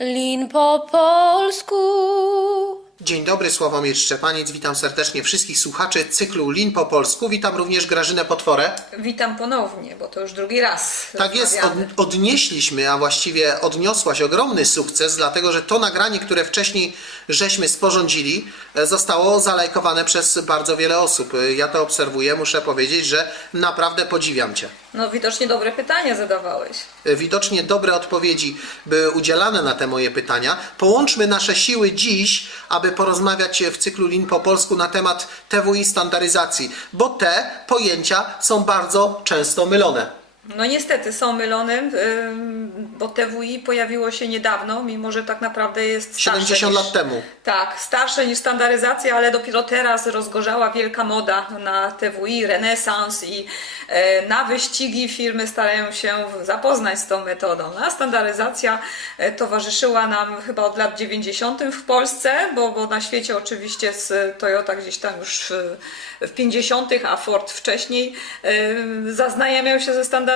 Lin po polsku. Dzień dobry, Sławomir Szczepaniec. Witam serdecznie wszystkich słuchaczy cyklu Lin po polsku. Witam również Grażynę Potworę. Witam ponownie, bo to już drugi raz. Tak jest, od, odnieśliśmy, a właściwie odniosłaś ogromny sukces, dlatego że to nagranie, które wcześniej żeśmy sporządzili, e, zostało zalajkowane przez bardzo wiele osób. E, Ja to obserwuję, muszę powiedzieć, że naprawdę podziwiam Cię. No widocznie dobre pytania zadawałeś. E, Widocznie dobre odpowiedzi były udzielane na te moje pytania. Połączmy nasze siły dziś, aby porozmawiać w cyklu Lin po polsku na temat TWI standaryzacji, bo te pojęcia są bardzo często mylone. No niestety są mylone, ym, bo TWI pojawiło się niedawno, mimo że tak naprawdę jest starsze 70 niż, lat temu. Tak, starsze niż standaryzacja, ale dopiero teraz rozgorzała wielka moda na TWI, renesans i e, na wyścigi firmy starają się zapoznać z tą metodą. A standaryzacja e, towarzyszyła nam chyba od lat 90. w Polsce, bo, bo na świecie oczywiście z Toyota gdzieś tam już w, w 50., a Ford wcześniej e, zaznajamiał się ze standaryzacją.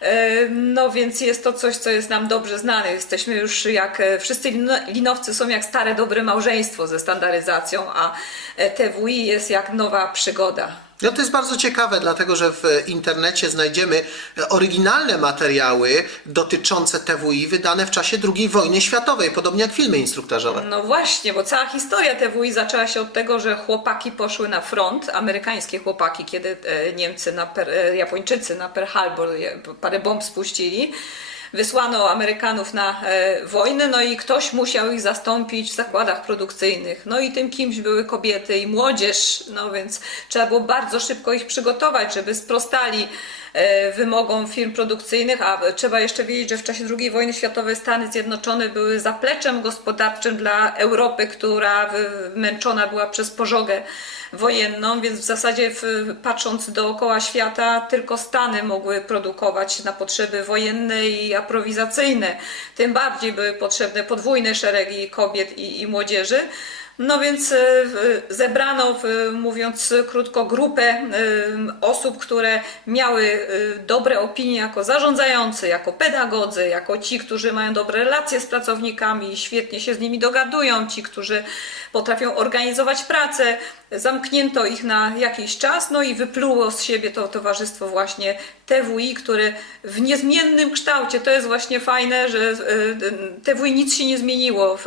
E, No więc jest to coś, co jest nam dobrze znane. Jesteśmy już jak e, wszyscy lino- linowcy są jak stare dobre małżeństwo ze standaryzacją, a e, TWI jest jak nowa przygoda. No to jest bardzo ciekawe, dlatego że w internecie znajdziemy oryginalne materiały dotyczące TWI wydane w czasie II wojny światowej, podobnie jak filmy instruktażowe. No właśnie, bo cała historia TWI zaczęła się od tego, że chłopaki poszły na front, amerykańskie chłopaki, kiedy e, Niemcy, na per, e, Japończycy na Pearl Harbor parę bomb spuścili. Wysłano Amerykanów na e, wojnę, no i ktoś musiał ich zastąpić w zakładach produkcyjnych. No i tym kimś były kobiety i młodzież, no więc trzeba było bardzo szybko ich przygotować, żeby sprostali wymogom firm produkcyjnych, a trzeba jeszcze wiedzieć, że w czasie II wojny światowej Stany Zjednoczone były zapleczem gospodarczym dla Europy, która męczona była przez pożogę wojenną, więc w zasadzie patrząc dookoła świata, tylko Stany mogły produkować na potrzeby wojenne i aprowizacyjne. Tym bardziej były potrzebne podwójne szeregi kobiet i, i młodzieży. No więc w- zebrano, mówiąc krótko, grupę e, osób, które miały e, dobre opinie jako zarządzający, jako pedagodzy, jako ci, którzy mają dobre relacje z pracownikami, świetnie się z nimi dogadują, ci, którzy potrafią organizować pracę. Zamknięto ich na jakiś czas, no i wypluło z siebie to towarzystwo właśnie TWI, które w niezmiennym kształcie, to jest właśnie fajne, że e, TWI nic się nie zmieniło e,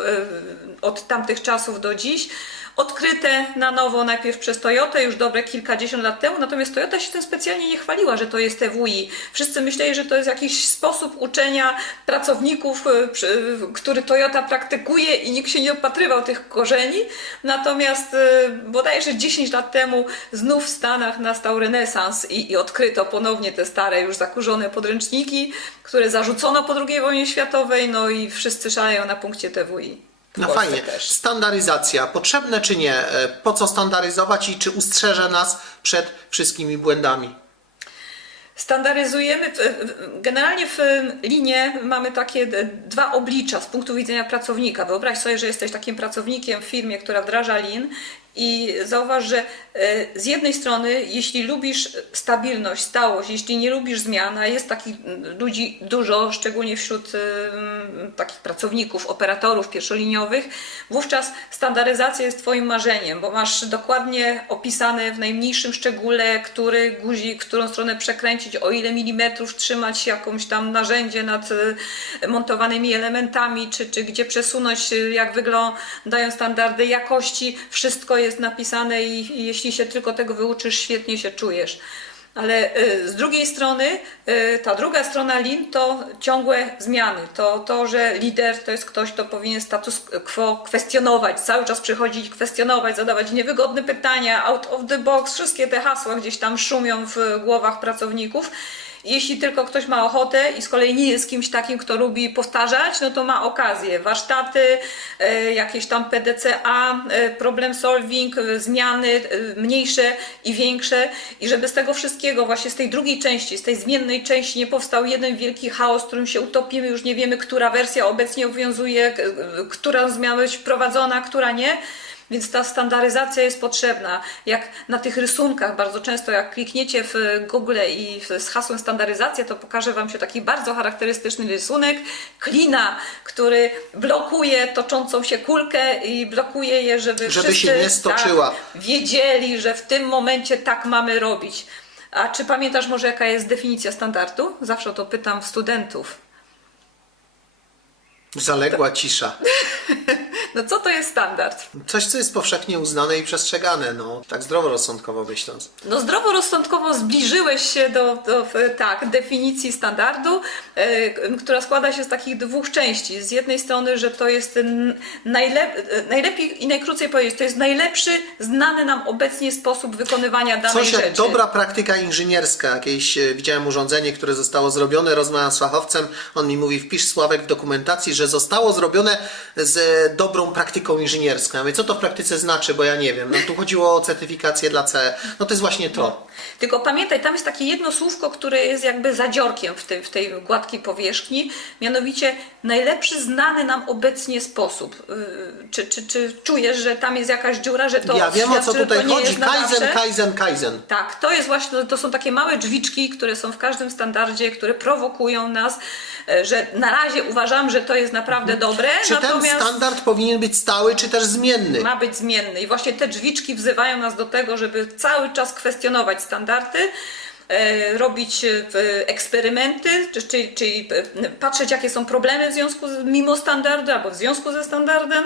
od tamtych czasów do dziś. Odkryte na nowo najpierw przez Toyotę już dobre kilkadziesiąt lat temu, natomiast Toyota się tym specjalnie nie chwaliła, że to jest TWI. Wszyscy myśleli, że to jest jakiś sposób uczenia pracowników, e, przy- który Toyota praktykuje i nikt się nie opatrywał tych korzeni. Natomiast e, bodajże 10 lat temu znów w Stanach nastał renesans i, i odkryto ponownie te stare, już zakurzone podręczniki, które zarzucono po II wojnie światowej, no i wszyscy szaleją na punkcie TWI. No fajnie. Też. Standaryzacja, potrzebne czy nie? E, Po co standaryzować i czy ustrzeże nas przed wszystkimi błędami? Standaryzujemy, generalnie w linie mamy takie d- dwa oblicza z punktu widzenia pracownika. Wyobraź sobie, że jesteś takim pracownikiem w firmie, która wdraża lin i zauważ, że e, z jednej strony, jeśli lubisz stabilność, stałość, jeśli nie lubisz zmian, a jest takich ludzi dużo, szczególnie wśród em, takich pracowników, operatorów pierwszoliniowych, wówczas standaryzacja jest Twoim marzeniem, bo masz dokładnie opisane w najmniejszym szczególe, który guzik, którą stronę przekręcić, o ile milimetrów trzymać jakąś tam narzędzie nad e, montowanymi elementami, czy, czy gdzie przesunąć, e, jak wyglądają standardy jakości. Wszystko jest napisane i, jeśli się tylko tego wyuczysz, świetnie się czujesz. Ale y, z drugiej strony, y, ta druga strona lin to ciągłe zmiany. To, to, że lider to jest ktoś, kto powinien status quo kwestionować, cały czas przychodzić, kwestionować, zadawać niewygodne pytania, out of the box, wszystkie te hasła gdzieś tam szumią w głowach pracowników. Jeśli tylko ktoś ma ochotę i z kolei nie jest kimś takim, kto lubi powtarzać, no to ma okazję. Warsztaty, e, jakieś tam PDCA, e, problem solving, e, zmiany mniejsze i większe i żeby z tego wszystkiego, właśnie z tej drugiej części, z tej zmiennej części nie powstał jeden wielki chaos, w którym się utopimy, już nie wiemy, która wersja obecnie obowiązuje, która zmiana być wprowadzona, która nie Więc ta standaryzacja jest potrzebna. Jak na tych rysunkach, bardzo często jak klikniecie w Google i z hasłem standaryzacja, to pokaże Wam się taki bardzo charakterystyczny rysunek klina, który blokuje toczącą się kulkę i blokuje je, żeby, Żeby wszyscy, się nie stoczyła. Tak, wiedzieli, że w tym momencie tak mamy robić. A czy pamiętasz może jaka jest definicja standardu? Zawsze to pytam studentów. Zaległa cisza. No co to jest standard? Coś, co jest powszechnie uznane i przestrzegane, no tak zdroworozsądkowo myśląc. No zdroworozsądkowo zbliżyłeś się do, do tak, definicji standardu, e, która składa się z takich dwóch części. Z jednej strony, że to jest najlep, e, najlepiej i najkrócej powiedzieć, to jest najlepszy znany nam obecnie sposób wykonywania danej Coś rzeczy. dobra praktyka inżynierska. Jakieś e, widziałem urządzenie, które zostało zrobione, rozmawiam z fachowcem, on mi mówi wpisz Sławek w dokumentacji, że zostało zrobione z e, dobrą praktyką inżynierską. Ja mówię, co to w praktyce znaczy, bo ja nie wiem. No tu chodziło o certyfikację dla CE. No to jest właśnie to. Tylko pamiętaj, tam jest takie jedno słówko, które jest jakby zadziorkiem w tej, w tej gładkiej powierzchni, mianowicie najlepszy znany nam obecnie sposób. Yy, Czy, czy, czy czujesz, że tam jest jakaś dziura, że to ja wiem o co tutaj chodzi. Kaizen, kaizen, kaizen. Tak, to jest właśnie, to są takie małe drzwiczki, które są w każdym standardzie, które prowokują nas, e, że na razie uważam, że to jest naprawdę dobre, Mhm. Czy ten standard powinien być stały, czy też zmienny? ma być zmienny. I właśnie te drzwiczki wzywają nas do tego, żeby cały czas kwestionować standardy, e, robić e, eksperymenty, czy- czyli, czyli e, patrzeć, jakie są problemy w związku z, mimo standardu albo w związku ze standardem,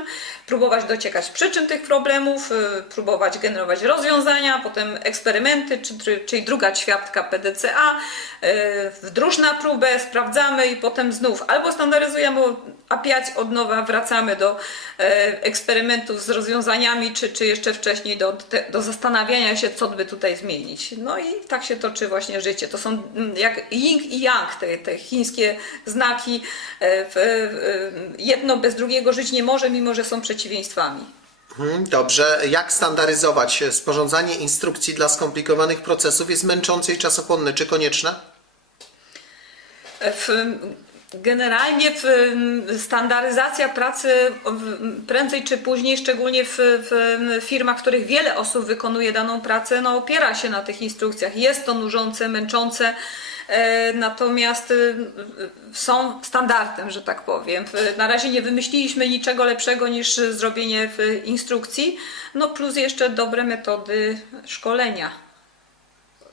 próbować dociekać przyczyn tych problemów, e, próbować generować rozwiązania, potem eksperymenty, czy, czyli druga ćwiartka PDCA, e, wdróż na próbę, sprawdzamy i potem znów albo standaryzujemy, a piać od nowa wracamy do e, eksperymentów z rozwiązaniami, czy, czy jeszcze wcześniej do, do zastanawiania się, co by tutaj zmienić. No i tak się toczy właśnie życie. To są mm, jak yin i yang, te, te chińskie znaki. Jedno bez drugiego żyć nie może, mimo że są przeciwieństwami. Mhm, Dobrze, jak standaryzować? Sporządzanie instrukcji dla skomplikowanych procesów jest męczące i czasochłonne. Czy konieczne? W, generalnie w, standaryzacja pracy prędzej czy później, szczególnie w, w firmach, w których wiele osób wykonuje daną pracę, no, opiera się na tych instrukcjach. Jest to nużące, męczące. E, Natomiast y, są standardem, że tak powiem. W- Na razie nie wymyśliliśmy niczego lepszego niż zrobienie w instrukcji, no plus jeszcze dobre metody szkolenia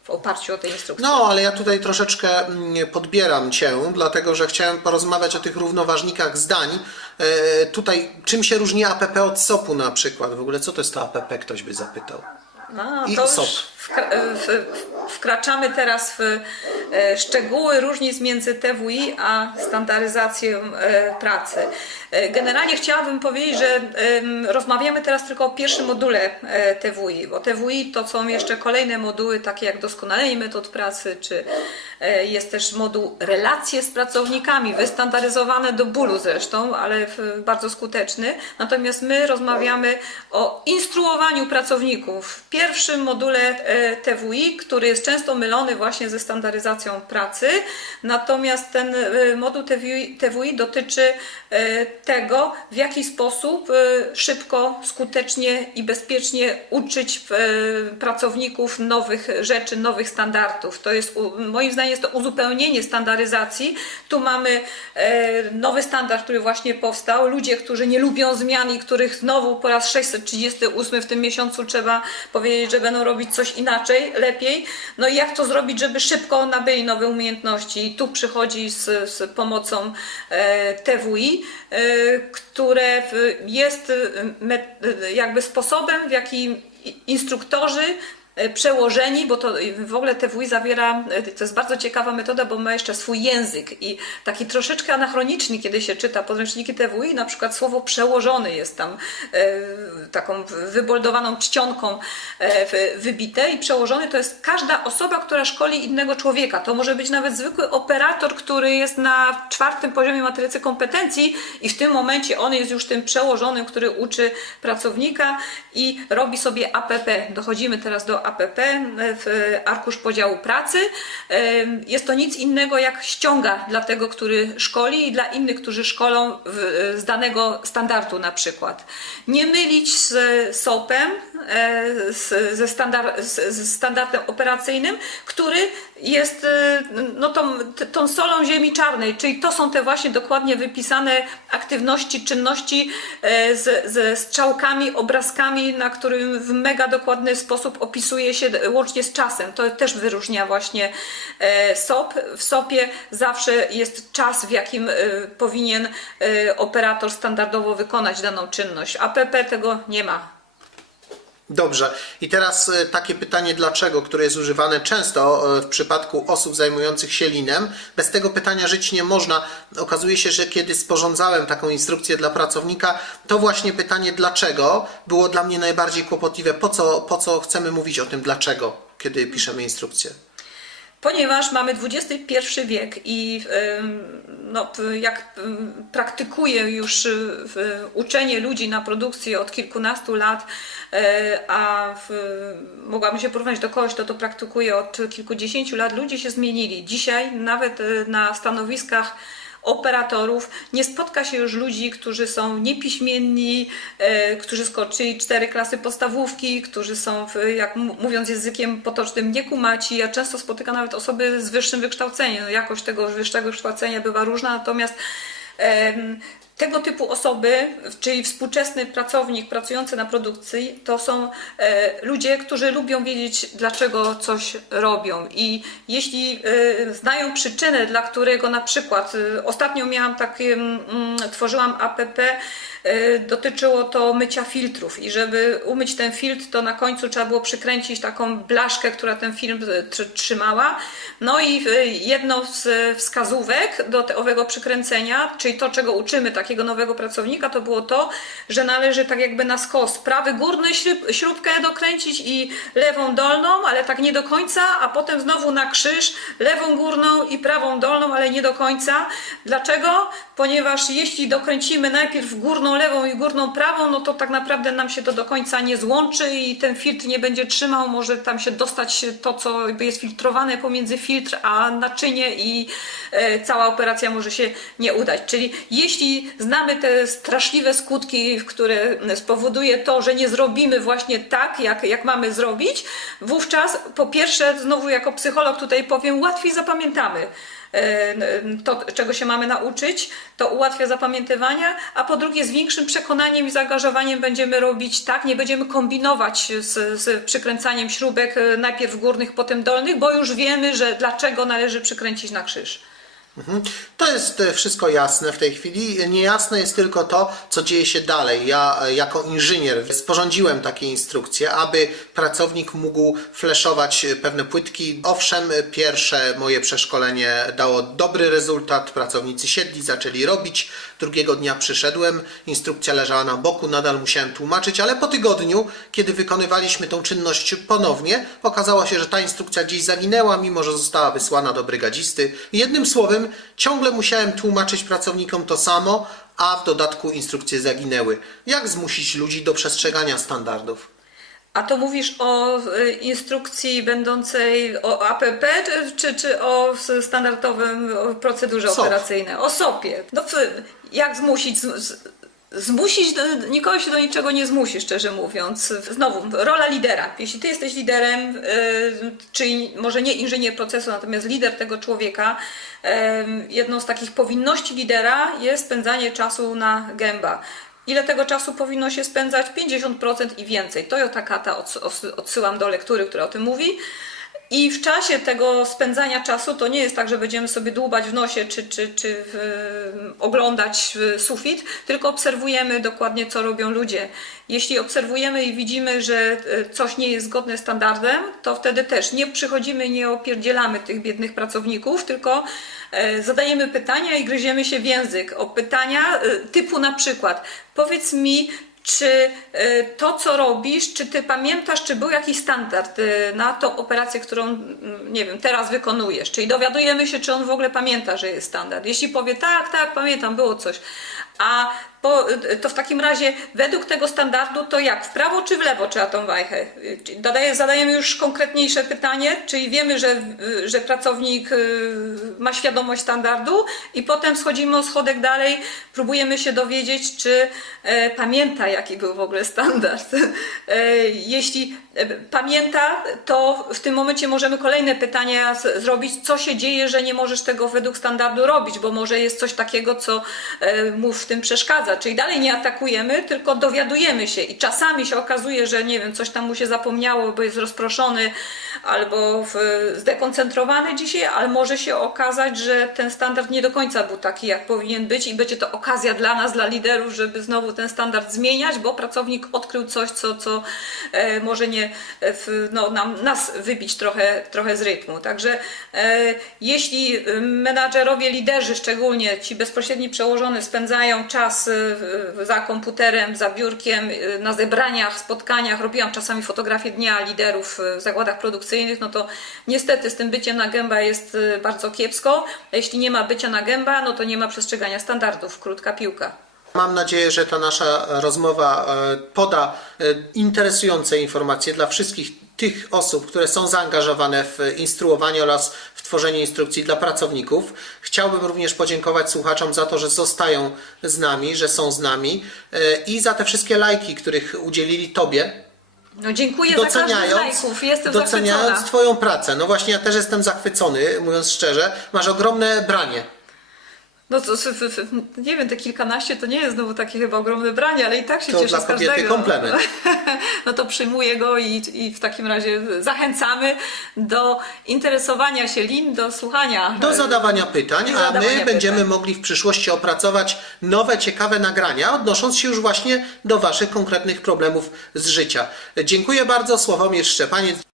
w oparciu o te instrukcje. No, ale ja tutaj troszeczkę mm, podbieram Cię, dlatego że chciałem porozmawiać o tych równoważnikach zdań. E, tutaj, czym się różni APP od SOP-u na przykład? W ogóle, co to jest to APP, ktoś by zapytał. No, I to SOP. wkra- wkraczamy teraz w e, szczegóły różnic między TWI a standaryzacją e, pracy. E, Generalnie chciałabym powiedzieć, że rozmawiamy teraz tylko o pierwszym module e, TWI, bo TWI to są jeszcze kolejne moduły, takie jak doskonalenie metod pracy, czy e, jest też moduł relacje z pracownikami, wystandaryzowane do bólu zresztą, ale bardzo skuteczny. Natomiast my rozmawiamy o instruowaniu pracowników w pierwszym module e, TWI, który jest często mylony właśnie ze standaryzacją pracy. Natomiast ten e, moduł TWI, dotyczy e, tego, w jaki sposób e, szybko, skutecznie i bezpiecznie uczyć pracowników nowych rzeczy, nowych standardów. To jest, moim zdaniem, jest to uzupełnienie standaryzacji. Tu mamy nowy standard, który właśnie powstał. Ludzie, którzy nie lubią zmian i których znowu po raz 638 w tym miesiącu trzeba powiedzieć, że będą robić coś inaczej, lepiej. No i jak to zrobić, żeby szybko nabyli nowe umiejętności? I tu przychodzi z, z pomocą e, TWI, e, które jest e, jakby sposobem, w jaki i- instruktorzy przełożeni, bo to w ogóle TWI zawiera, e, to jest bardzo ciekawa metoda, bo ma jeszcze swój język i taki troszeczkę anachroniczny, kiedy się czyta podręczniki TWI, na przykład słowo przełożony jest tam e, taką wyboldowaną czcionką e, wybite i przełożony to jest każda osoba, która szkoli innego człowieka. To może być nawet zwykły operator, który jest na czwartym poziomie matrycy kompetencji i w tym momencie on jest już tym przełożonym, który uczy pracownika i robi sobie APP. Dochodzimy teraz do APP w arkusz podziału pracy. Jest to nic innego jak ściąga dla tego, który szkoli i dla innych, którzy szkolą z danego standardu na przykład. Nie mylić z SOP-em, e, ze, standard, z standardem operacyjnym, który jest e, no, tą, tą solą ziemi czarnej, czyli to są te właśnie dokładnie wypisane aktywności, czynności e, z, ze strzałkami, obrazkami, na którym w mega dokładny sposób opisuje się łącznie z czasem. To też wyróżnia właśnie e, SOP. W SOP-ie zawsze jest czas, w jakim e, powinien e, operator standardowo wykonać daną czynność. APP tego nie ma. Dobrze. I teraz e, takie pytanie dlaczego, które jest używane często e, w przypadku osób zajmujących się linem. Bez tego pytania żyć nie można. Okazuje się, że kiedy sporządzałem taką instrukcję dla pracownika, to właśnie pytanie dlaczego było dla mnie najbardziej kłopotliwe. Po co, po co chcemy mówić o tym dlaczego, kiedy piszemy instrukcję? Ponieważ mamy XXI wiek i no, jak praktykuję już w- uczenie ludzi na produkcji od kilkunastu lat, e, a w, mogłabym się porównać do kogoś, kto to praktykuje od kilkudziesięciu lat, ludzie się zmienili. Dzisiaj nawet y, na stanowiskach operatorów. Nie spotka się już ludzi, którzy są niepiśmienni, e, którzy skończyli cztery klasy podstawówki, którzy są, w, jak mówiąc językiem potocznym, niekumaci. Ja często spotykam nawet osoby z wyższym wykształceniem. No, jakość tego wyższego wykształcenia bywa różna, natomiast tego typu osoby, czyli współczesny pracownik pracujący na produkcji, to są e, ludzie, którzy lubią wiedzieć, dlaczego coś robią. I jeśli e, znają przyczynę, dla którego na przykład e, ostatnio miałam takie, mm, tworzyłam APP, dotyczyło to mycia filtrów i żeby umyć ten filtr, to na końcu trzeba było przykręcić taką blaszkę, która ten film tr- trzymała. No i jedno z wskazówek do owego przykręcenia, czyli to, czego uczymy takiego nowego pracownika, to było to, że należy tak jakby na skos prawy górny śrub, śrubkę dokręcić i lewą dolną, ale tak nie do końca, a potem znowu na krzyż lewą górną i prawą dolną, ale nie do końca. Dlaczego? Ponieważ jeśli dokręcimy najpierw górną lewą i górną prawą, no to tak naprawdę nam się to do końca nie złączy i ten filtr nie będzie trzymał, może tam się dostać to, co jest filtrowane pomiędzy filtr a naczynie i e, cała operacja może się nie udać. Czyli jeśli znamy te straszliwe skutki, które spowoduje to, że nie zrobimy właśnie tak, jak, jak mamy zrobić, wówczas po pierwsze, znowu jako psycholog tutaj powiem, łatwiej zapamiętamy e, to, czego się mamy nauczyć, to ułatwia zapamiętywania, a po drugie z większym przekonaniem i zaangażowaniem będziemy robić tak, nie będziemy kombinować z, z przykręcaniem śrubek e, najpierw górnych, potem dolnych, bo już wiemy, że dlaczego należy przykręcić na krzyż. Mhm. To jest e, wszystko jasne w tej chwili. Niejasne jest tylko to, co dzieje się dalej. Ja e, jako inżynier sporządziłem takie instrukcje, aby pracownik mógł fleszować e, pewne płytki. Owszem, pierwsze moje przeszkolenie dało dobry rezultat. Pracownicy siedli, zaczęli robić. Drugiego dnia przyszedłem, instrukcja leżała na boku, nadal musiałem tłumaczyć, ale po tygodniu, kiedy wykonywaliśmy tą czynność ponownie, okazało się, że ta instrukcja gdzieś zaginęła, mimo że została wysłana do brygadzisty. Jednym słowem, ciągle musiałem tłumaczyć pracownikom to samo, a w dodatku instrukcje zaginęły. Jak zmusić ludzi do przestrzegania standardów? A to mówisz o e, instrukcji będącej o APP, czy, czy, o standardowym procedurze SOP. operacyjnej? O SOP-ie. No, jak zmusić? Zmusić, nikogo się do niczego nie zmusi, szczerze mówiąc. Znowu, rola lidera. Jeśli ty jesteś liderem, y, czyli może nie inżynier procesu, natomiast lider tego człowieka, y, jedną z takich powinności lidera jest spędzanie czasu na gęba. Ile tego czasu powinno się spędzać? 50% i więcej. Toyota Kata odsyłam do lektury, która o tym mówi. I w czasie tego spędzania czasu to nie jest tak, że będziemy sobie dłubać w nosie czy, czy, czy w, oglądać w sufit, tylko obserwujemy dokładnie, co robią ludzie. Jeśli obserwujemy i widzimy, że e, coś nie jest zgodne standardem, to wtedy też nie przychodzimy, nie opierdzielamy tych biednych pracowników, tylko e, zadajemy pytania i gryziemy się w język. O pytania e, typu na przykład, powiedz mi, czy e, to, co robisz, czy ty pamiętasz, czy był jakiś standard e, na tą operację, którą, mm, nie wiem, teraz wykonujesz? Czyli dowiadujemy się, czy on w ogóle pamięta, że jest standard. Jeśli powie tak, tak, pamiętam, było coś. A po, to w takim razie według tego standardu to jak? W prawo czy w lewo trzeba tą wajchę? Dodaję, zadajemy już konkretniejsze pytanie, czyli wiemy, że, że pracownik y, ma świadomość standardu i potem schodzimy o schodek dalej, próbujemy się dowiedzieć, czy e, pamięta, jaki był w ogóle standard. E, jeśli e, pamięta, to w tym momencie możemy kolejne pytania zrobić, co się dzieje, że nie możesz tego według standardu robić, bo może jest coś takiego, co e, mu w tym przeszkadza. Czyli dalej nie atakujemy, tylko dowiadujemy się i czasami się okazuje, że nie wiem, coś tam mu się zapomniało, bo jest rozproszony albo w, zdekoncentrowany dzisiaj, ale może się okazać, że ten standard nie do końca był taki, jak powinien być i będzie to okazja dla nas, dla liderów, żeby znowu ten standard zmieniać, bo pracownik odkrył coś, co, co e, może nie e, w, no, nam, nas wybić trochę, trochę z rytmu. Także e, jeśli e, menadżerowie, liderzy szczególnie, ci bezpośredni przełożony spędzają czas e, w- za komputerem, za biurkiem, e, na zebraniach, spotkaniach, robiłam czasami fotografię dnia liderów w zakładach produkcyjnych, no to niestety z tym byciem na gęba jest e, bardzo kiepsko. Jeśli nie ma bycia na gęba, no to nie ma przestrzegania standardów. Krótka piłka. Mam nadzieję, że ta nasza rozmowa e, poda e, interesujące informacje dla wszystkich tych osób, które są zaangażowane w instruowanie oraz w tworzenie instrukcji dla pracowników. Chciałbym również podziękować słuchaczom za to, że zostają z nami, że są z nami e, i za te wszystkie lajki, których udzielili Tobie, No dziękuję za każdy z doceniając, lajków. Jestem doceniając zachwycona. Twoją pracę. No właśnie, ja też jestem zachwycony, mówiąc szczerze. Masz ogromne branie. No to, nie wiem, te kilkanaście to nie jest znowu takie chyba ogromne branie, ale i tak się To cieszę dla z każdego. komplement. No to przyjmuję go i, i w takim razie zachęcamy do interesowania się lin, do słuchania. Do zadawania pytań, a my będziemy pytań. mogli w przyszłości opracować nowe, ciekawe nagrania, odnosząc się już właśnie do Waszych konkretnych problemów z życia. Dziękuję bardzo, Sławomir Szczepaniec.